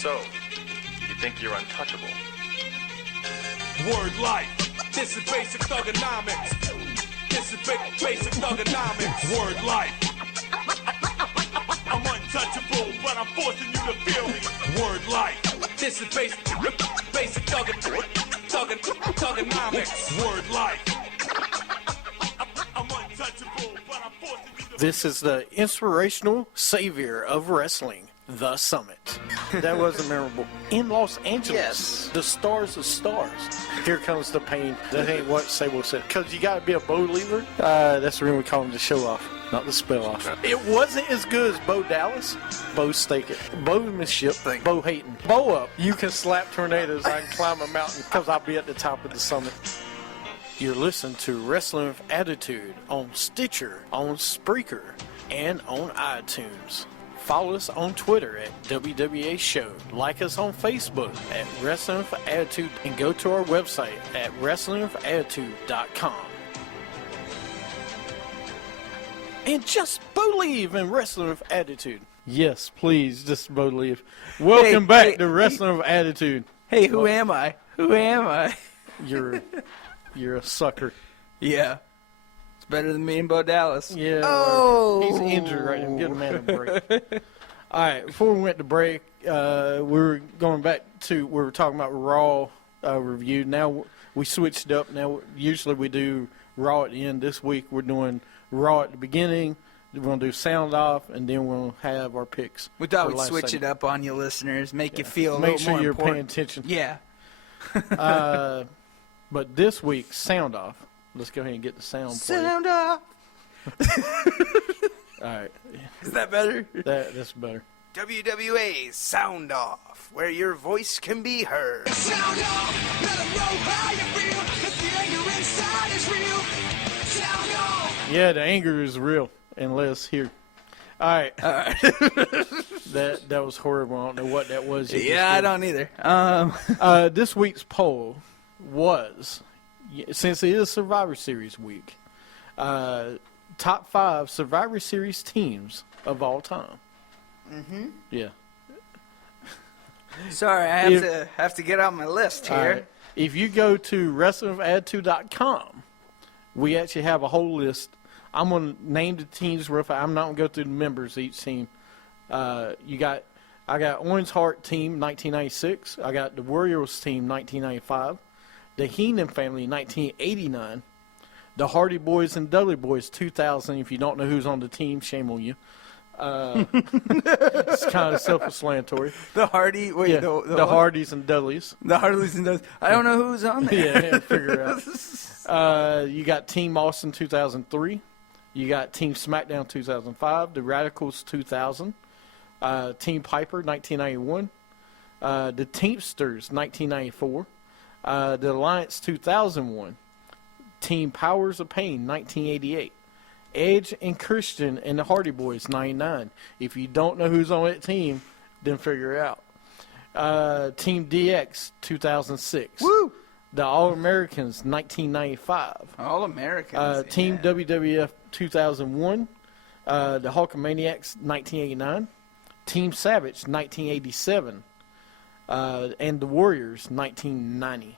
So, you think you're untouchable? Word life. This is basic thugonomics. This is basic thugonomics. Word life. I'm untouchable, but I'm forcing you to feel me. Word life. This is basic thugonomics. Word life. I'm untouchable, but I'm forcing you to. This is the inspirational savior of wrestling, The Summit. That was memorable. In Los Angeles, Yes. the stars of stars. Here comes the pain. That ain't what Sable said. Because you got to be a bow leader. That's the reason we call him the show off, not the spell off. It wasn't as good as Bo Dallas. Bo Stake It. Bowmanship. Bo hating. Bow up. You can slap tornadoes. I can climb a mountain because I'll be at the top of the summit. You're listening to Wrestling with Attitude on Stitcher, on Spreaker, and on iTunes. Follow us on Twitter at WWA Show. Like us on Facebook at Wrestling with Attitude. And go to our website at WrestlingWithAttitude.com. And just believe in Wrestling with Attitude. Yes, please, just believe. Welcome back to Wrestling with Attitude. Hey, who am I? Who am I? You're a sucker. Yeah. It's better than me and Bo Dallas. Yeah. Oh. He's injured right now. Give the man a break. All right. Before we went to break, we were going back to, we were talking about Raw review. Now we switched it up. Now usually we do Raw at the end. This week we're doing Raw at the beginning. We're going to do sound off, and then we'll have our picks. We thought we'd switch it up on you listeners, make you feel a little more important. Make sure you're paying attention. Yeah. But this week, sound off. Let's go ahead and get the sound played. Sound off. All right. Is that better? That's better. WWA Sound Off, where your voice can be heard. Sound off. Let 'em know how you feel. If the anger inside is real. Sound off. Yeah, the anger is real, unless here. All right. That was horrible. I don't know what that was. Yeah, I don't either. This week's poll was, since it is Survivor Series week, top 5 Survivor Series teams of all time. Mm-hmm. Yeah. Sorry, I have to get out my list here. Right. If you go to WrestlingWithAttitude.com, we actually have a whole list. I'm going to name the teams real fast. I'm not going to go through the members of each team. I got Orange Heart team 1996. I got the Warriors team 1995. The Heenan family 1989. The Hardy Boys and Dudley Boys 2000. If you don't know who's on the team, shame on you. It's kind of self-explanatory. The Hardy, wait, Yeah, the Hardys and Dudleys. The Hardys and Dudleys. I don't know who's on there. Yeah, figure it out. You got Team Austin 2003. You got Team SmackDown 2005. The Radicals 2000. Team Piper 1991. The Teamsters 1994. The Alliance 2001. Team Powers of Pain 1988. Edge and Christian and the Hardy Boys 99. If you don't know who's on that team, then figure it out. Team DX 2006. Woo! The All-Americans 1995. All-Americans. Team WWF 2001. The Hulkamaniacs 1989. Team Savage 1987. And the Warriors 1990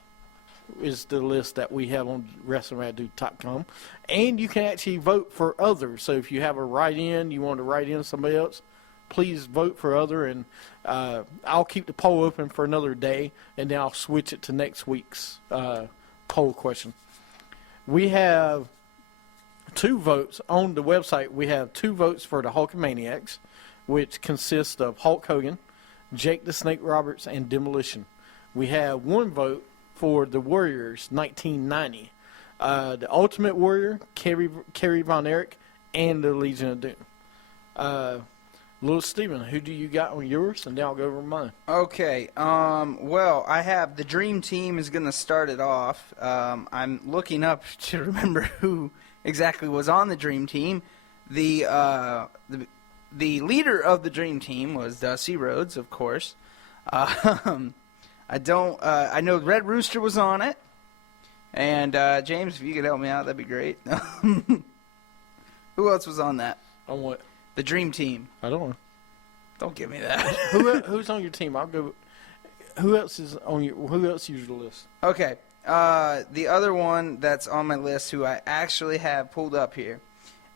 is the list that we have on WrestlingWithAttitude.com. And you can actually vote for others. So if you have a write-in, you want to write in somebody else, please vote for other. And I'll keep the poll open for another day, and then I'll switch it to next week's poll question. We have 2 votes on the website. We have 2 votes for the Hulkamaniacs, which consists of Hulk Hogan, Jake the Snake Roberts, and Demolition. We have 1 vote for the Warriors 1990. The Ultimate Warrior, Kerry Von Erich, and the Legion of Doom. Little Steven, who do you got on yours? And then I'll go over mine. Okay. Well, I have the Dream Team is going to start it off. I'm looking up to remember who exactly was on the Dream Team. The leader of the Dream Team was Dusty Rhodes, of course. I know Red Rooster was on it. And, James, if you could help me out, that'd be great. Who else was on that? On what? The Dream Team. I don't know. Don't give me that. Who's on your team? I'll go. Who else is on your? Who else is your list? Okay. The other one that's on my list, who I actually have pulled up here,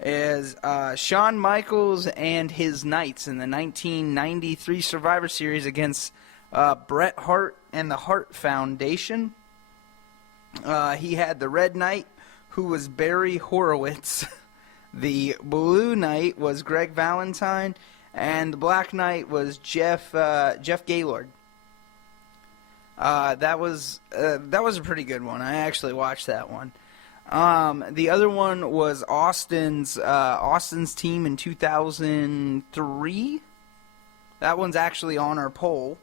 is Shawn Michaels and his Knights in the 1993 Survivor Series against Bret Hart and the Hart Foundation. He had the Red Knight, who was Barry Horowitz. The Blue Knight was Greg Valentine, and the Black Knight was Jeff Gaylord. That was a pretty good one. I actually watched that one. The other one was Austin's team in 2003. That one's actually on our poll.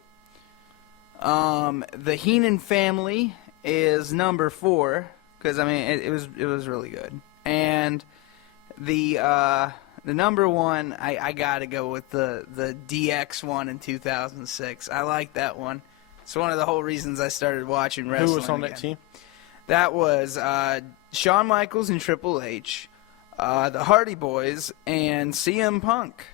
The Heenan family is number 4 because I mean it was really good. And the number 1, I gotta go with the DX one in 2006. I like that one. It's one of the whole reasons I started watching wrestling. Who was on again. that team? That was Shawn Michaels and Triple H, the Hardy Boys, and CM Punk.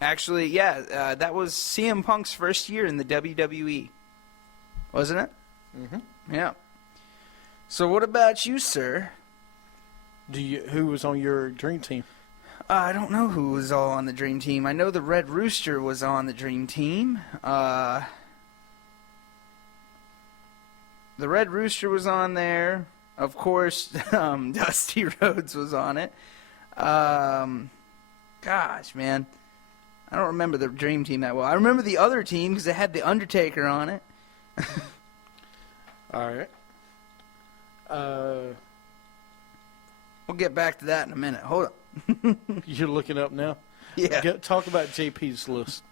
Actually, yeah, that was CM Punk's first year in the WWE, wasn't it? Mm-hmm. Yeah. So what about you, sir? Who was on your dream team? I don't know who was all on the Dream Team. I know the Red Rooster was on the Dream Team. The Red Rooster was on there. Of course, Dusty Rhodes was on it. Gosh, man. I don't remember the Dream Team that well. I remember the other team because it had The Undertaker on it. All right. We'll get back to that in a minute. Hold on. You're looking up now? Yeah. Talk about JP's list.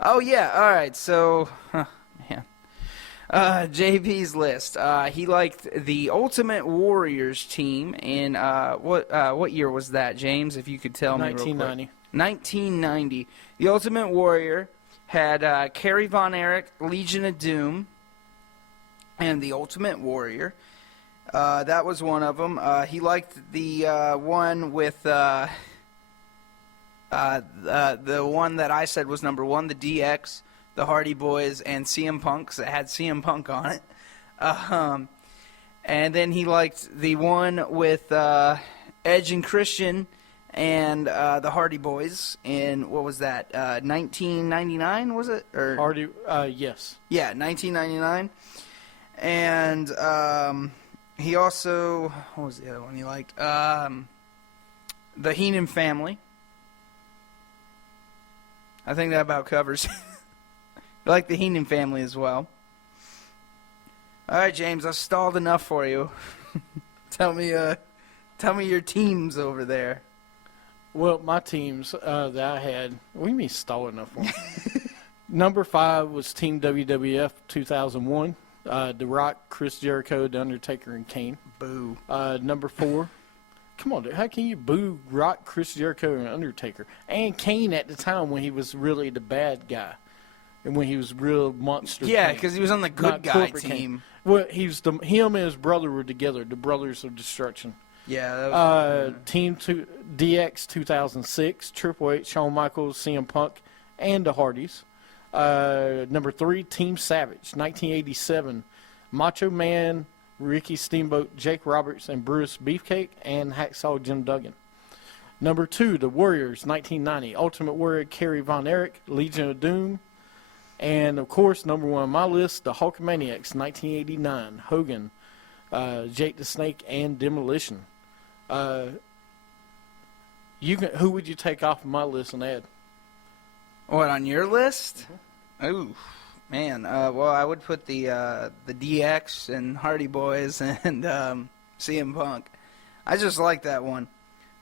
Oh, yeah. All right. So, man. JP's list. He liked the Ultimate Warriors team in what year was that, James? If you could tell me real quick. 1990. 1990. The Ultimate Warrior had Kerry Von Erich, Legion of Doom, and the Ultimate Warrior. That was one of them. He liked the one with the one that I said was number 1, the DX. The Hardy Boys, and CM Punk, because it had CM Punk on it. And then he liked the one with Edge and Christian and the Hardy Boys in, what was that, 1999, was it? Or Hardy, yes. Yeah, 1999. And he also, what was the other one he liked? The Heenan family. I think that about covers I like the Heenan family as well. All right, James, I've stalled enough for you. Tell me your teams over there. Well, my teams that I had, what do you mean stall enough for? Number 5 was Team WWF 2001. The Rock, Chris Jericho, The Undertaker, and Kane. Boo. Number 4. Come on, dude. How can you boo Rock, Chris Jericho, and Undertaker? And Kane at the time when he was really the bad guy. And when he was real monster. Yeah, Kane, because he was on the good not guy corporate team. Kane. Well, him and his brother were together, the Brothers of Destruction. Yeah, that was Team DX 2006, Triple H, Shawn Michaels, CM Punk, and the Hardys. Number 3, Team Savage, 1987, Macho Man, Ricky Steamboat, Jake Roberts, and Bruce Beefcake, and Hacksaw Jim Duggan. Number 2, The Warriors, 1990, Ultimate Warrior, Kerry Von Erich, Legion of Doom, and of course, number 1 on my list, the Hulkamaniacs, 1989, Hogan, Jake the Snake, and Demolition. Who would you take off of my list and add? What, on your list? Ooh, man. Well, I would put the DX and Hardy Boys and CM Punk. I just like that one.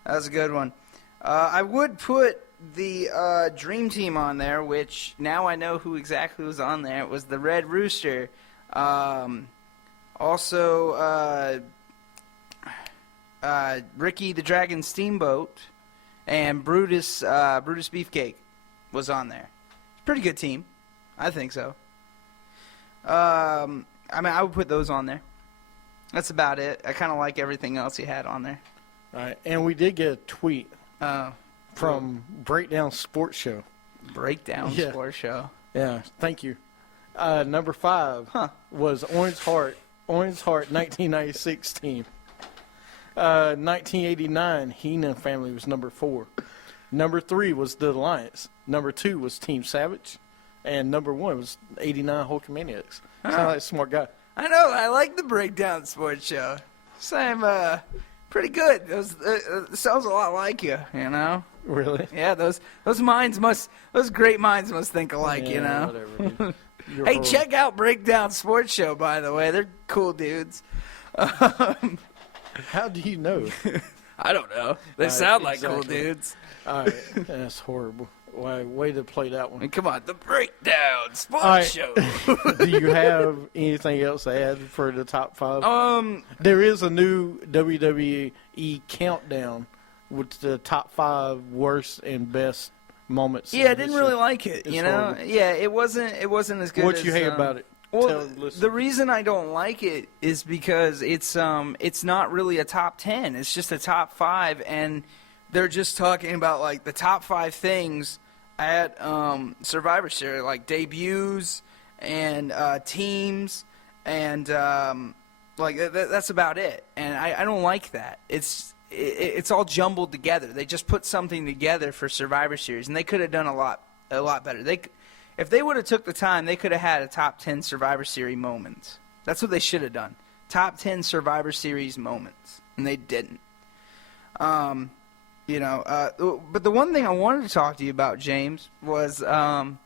That was a good one. I would put the Dream Team on there, which now I know who exactly was on there. It was the Red Rooster. Also, Ricky the Dragon Steamboat and Brutus Beefcake was on there. Pretty good team. I think so. I mean, I would put those on there. That's about it. I kind of like everything else he had on there. All right, and we did get a tweet from Breakdown Sports Show. Breakdown Yeah. sports show. Yeah, thank you. Number 5 was Orange Heart 1996 team. 1989, Heenan family was number 4. Number 3 was the Alliance. Number 2 was Team Savage. And number 1 was 89 Hulkamaniacs. Sound like a smart guy. I know. I like the Breakdown sports show. So I'm pretty good. Sounds a lot like you, you know? Really? Yeah, those great minds must think alike, you know? Whatever, dude. You're Hey, horrible. check out Breakdown Sports Show, by the way. They're cool dudes. How do you know? I don't know. They sound like cool exactly. dudes. All right, that's horrible. Way to play that I mean, one. come on, the Breakdown Sports All right. Show. Do you have anything else to add for the top 5? There is a new WWE countdown with the top 5 worst and best moments. Yeah, I of didn't this really year. like it. It's You know, horrible. yeah, it wasn't as good. What as, you hate about it? Well, Tell the listeners. the reason I don't like it is because it's not really a top 10. It's just a top 5, and they're just talking about like the top 5 things at Survivor Series, like debuts and teams, and that's about it. And I don't like that. It's all jumbled together. They just put something together for Survivor Series, and they could have done a lot better. If they would have took the time, they could have had a top 10 Survivor Series moments. That's what they should have done. Top 10 Survivor Series moments, and they didn't. But the one thing I wanted to talk to you about, James, was talking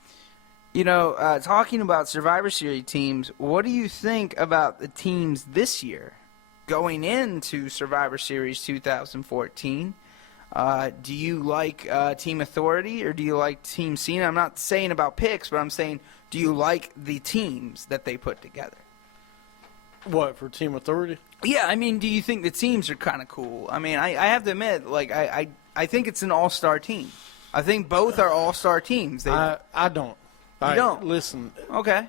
about Survivor Series teams. What do you think about the teams this year going into Survivor Series 2014? Do you like Team Authority or do you like Team Cena? I'm not saying about picks, but I'm saying, do you like the teams that they put together? What, for Team Authority? Yeah, I mean, do you think the teams are kind of cool? I mean, I have to admit, like, I think it's an all-star team. I think both are all-star teams. I don't. You don't? Listen, Okay.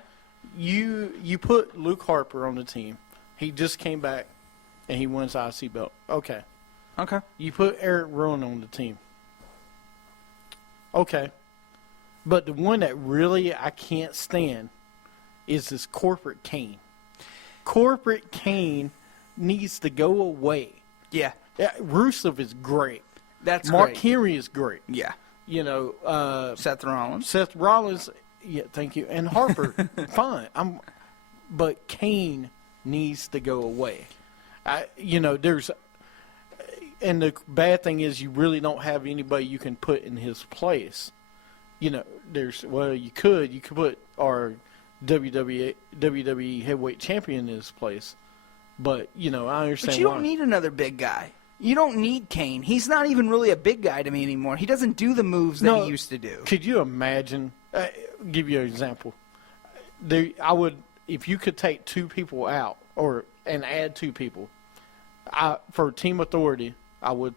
you put Luke Harper on the team. He just came back, and he wins the IC belt. Okay. Okay. You put Eric Rowan on the team. Okay. But the one that really I can't stand is this Corporate Kane. Corporate Kane needs to go away. Yeah. Yeah, Rusev is great. That's Mark great. Henry is great. Yeah. You know, Seth Rollins. Seth Rollins, yeah, thank you. And Harper, fine. But Kane needs to go away. And the bad thing is you really don't have anybody you can put in his place. You know, you could put our WWE heavyweight champion in his place. But, I understand But you why. don't need another big guy. You don't need Kane. He's not even really a big guy to me anymore. He doesn't do the moves that he used to do. Could you imagine? Give you an example. If you could take 2 people out and add 2 people, for Team Authority, I would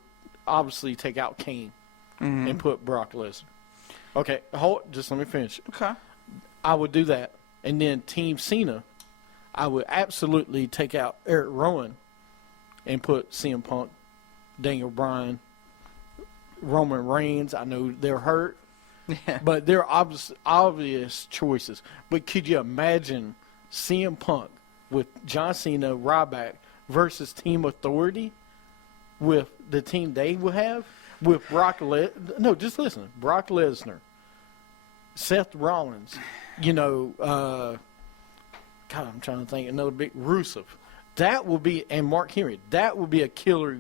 obviously take out Kane and put Brock Lesnar. Okay, just let me finish. Okay. I would do that, and then Team Cena, I would absolutely take out Eric Rowan and put CM Punk, Daniel Bryan, Roman Reigns. I know they're hurt, Yeah. but they're obvious choices. But could you imagine CM Punk with John Cena, Ryback versus Team Authority with the team they would have? With Brock just listen. Brock Lesnar, Seth Rollins, God, I'm trying to think another big Rusev. That would be, and Mark Henry, that would be a killer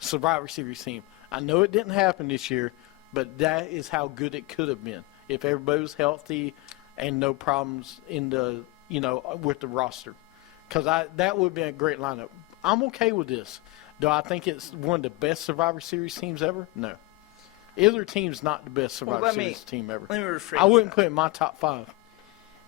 Survivor Series team. I know it didn't happen this year, but that is how good it could have been if everybody was healthy and no problems in the, with the roster. Because that would be a great lineup. I'm okay with this. Do I think it's one of the best Survivor Series teams ever? No. Either team's not the best Survivor Series team ever. Let me rephrase I wouldn't that. put it in my top 5.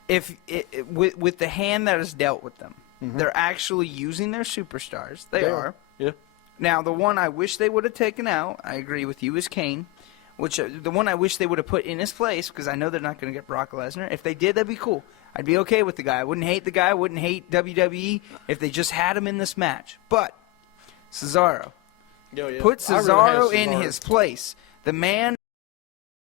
With the hand that is dealt with them, they're actually using their superstars. They are. Yeah. Now, the one I wish they would have taken out, I agree with you, is Kane. The one I wish they would have put in his place, because I know they're not going to get Brock Lesnar. If they did, that'd be cool. I'd be okay with the guy. I wouldn't hate the guy. I wouldn't hate WWE if they just had him in this match. But Cesaro. Yeah. Put I really Cesaro have in his place. The man